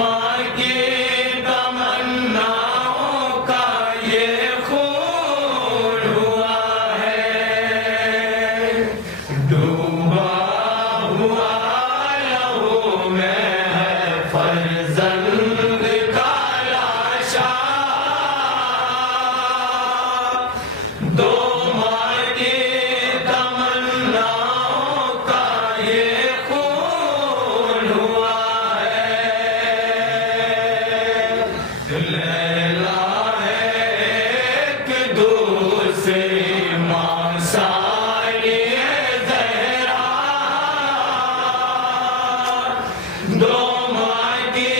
ماں کی تمناؤں کا یہ خون ہوا ہے، ڈوبا ہوا لہو میں ہے فرزند کا لاشا، دو ماں کی تمناؤں کا یہ خون ہوا ہے، لیلا ہے ایک دوسری ماں ثانیہ زہرا، دو ماں کی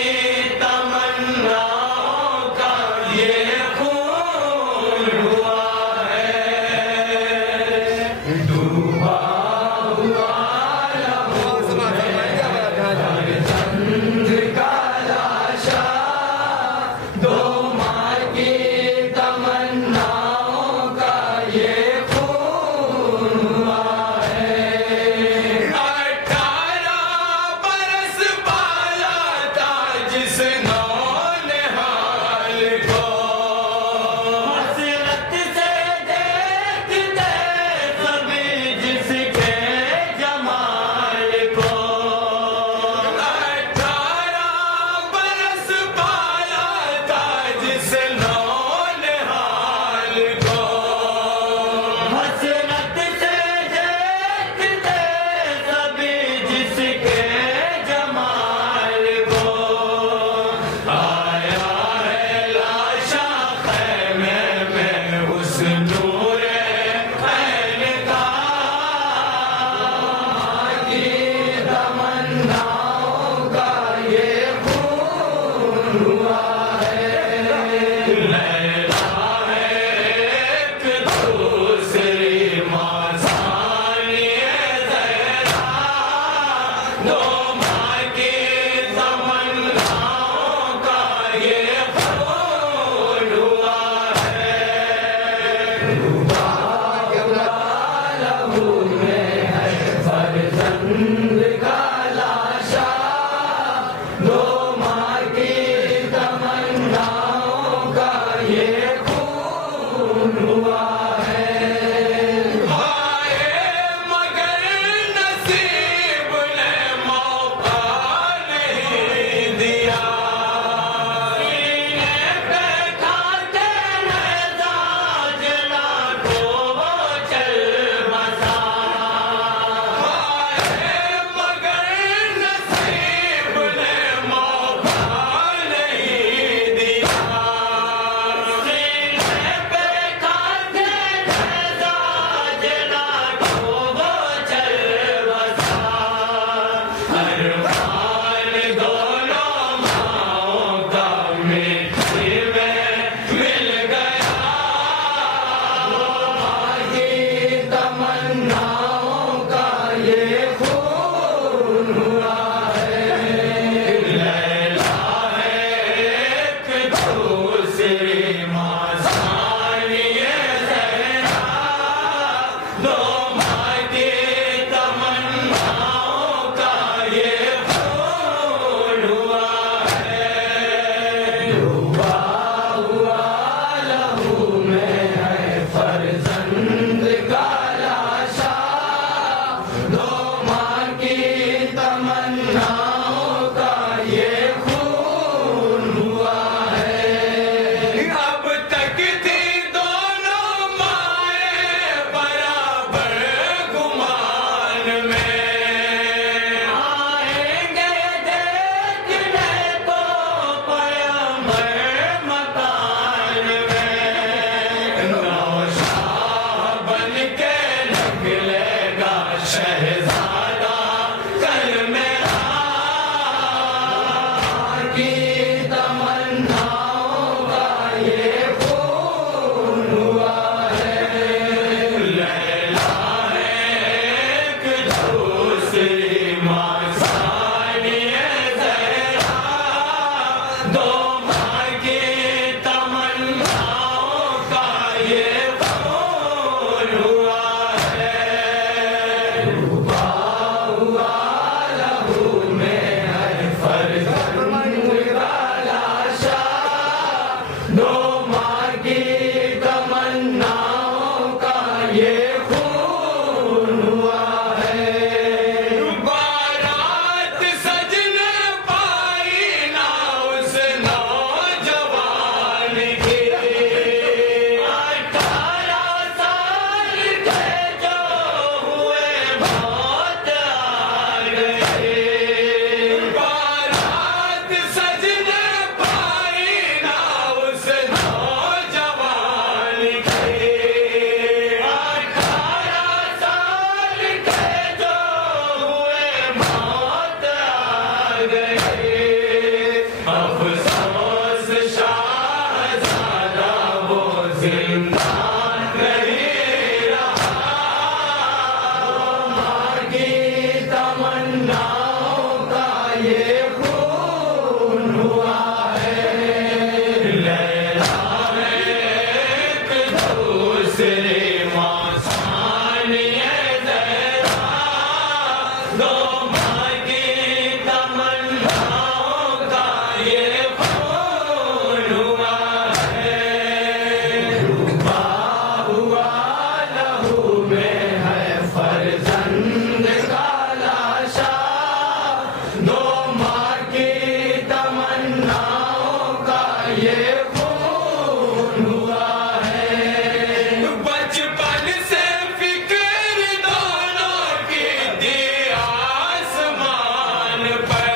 یہ خون ہوا ہے، بچپن سے فکر دونوں کی تھی آسمان پر،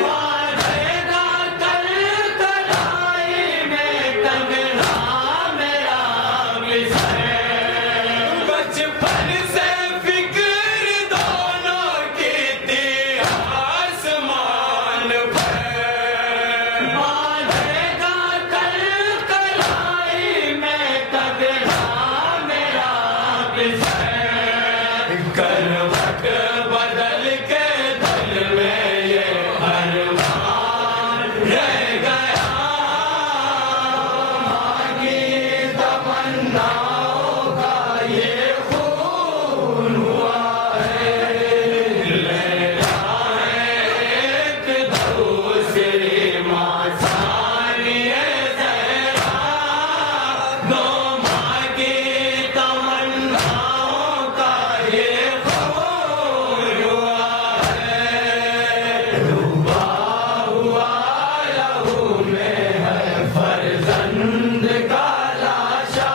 مارے گا کل کلائی میں کنگنا میرا بسر، بچپن سے فکر دونوں کی تھی آسمان پر، مارے گا کل کلائی میں کنگنا میرا بسر، کروٹ بدل کے دل میں یہ ارمان رہ گیا، ماں کی تمناؤں کا یہ خون ہوا ہے، لیلا ہے ایک دوسری ماں ثانیہ زہرا، دو ماں کی تمناؤں کا یہ خون ہوا ہے، ڈوبا ہوا لہو میں ہے فرزند کا لاشا،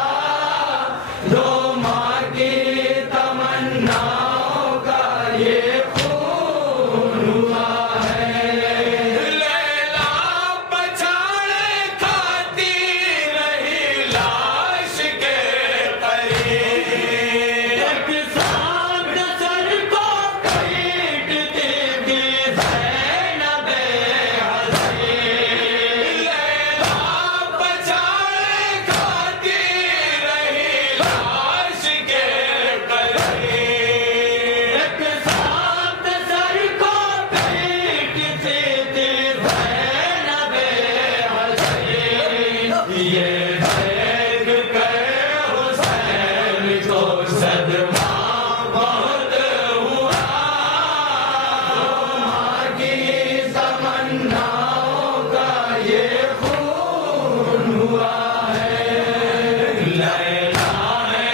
دو ماں کی تمناؤں کا یہ خون ہوا ہے، لیلا پچھاڑے کھاتی رہی لاش کے قریب، ایک ساتھ سر کو پیٹتی تھی زینب حسین، لیلا پچھاڑے کھاتی رہی لاش کے قریب، ایک ساتھ سر کو پیٹتی تھی زینب حسین، یہ دیکھ کر حسین کو صدمہ بہت ہوا، ماں کی تمناؤں کا یہ خون ہوا ہے، لیلا ہے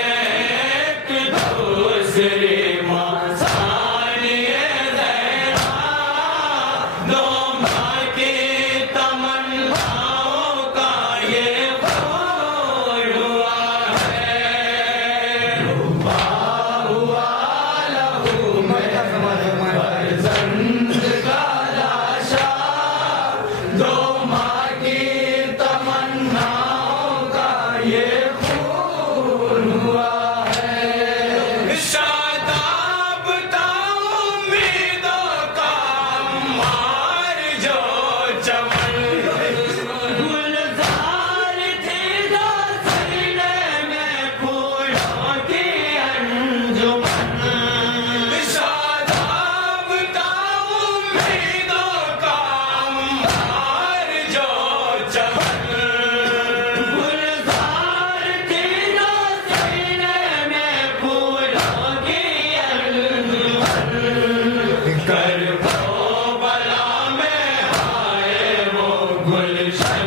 ایک دوسری ماں ثانیہ زہرا، دو ماں کی تمناؤں کا یہ خون ہوا ہے، ڈوبا ہوا لہو میں فرزند کا لاشا، دو ماں کی تمناؤں کا یہ خون ہوا ہے، شاداب تھا امیدوں کا مار جو چمن، گلزار تھی جو سینے میں پھولوں کی انجمن، شاداب تھا امیدوں کا مار جو چمن، گلزار تھی جو سینے میں پھولوں کی انجمن، کربلا میں آئے وہ گلشن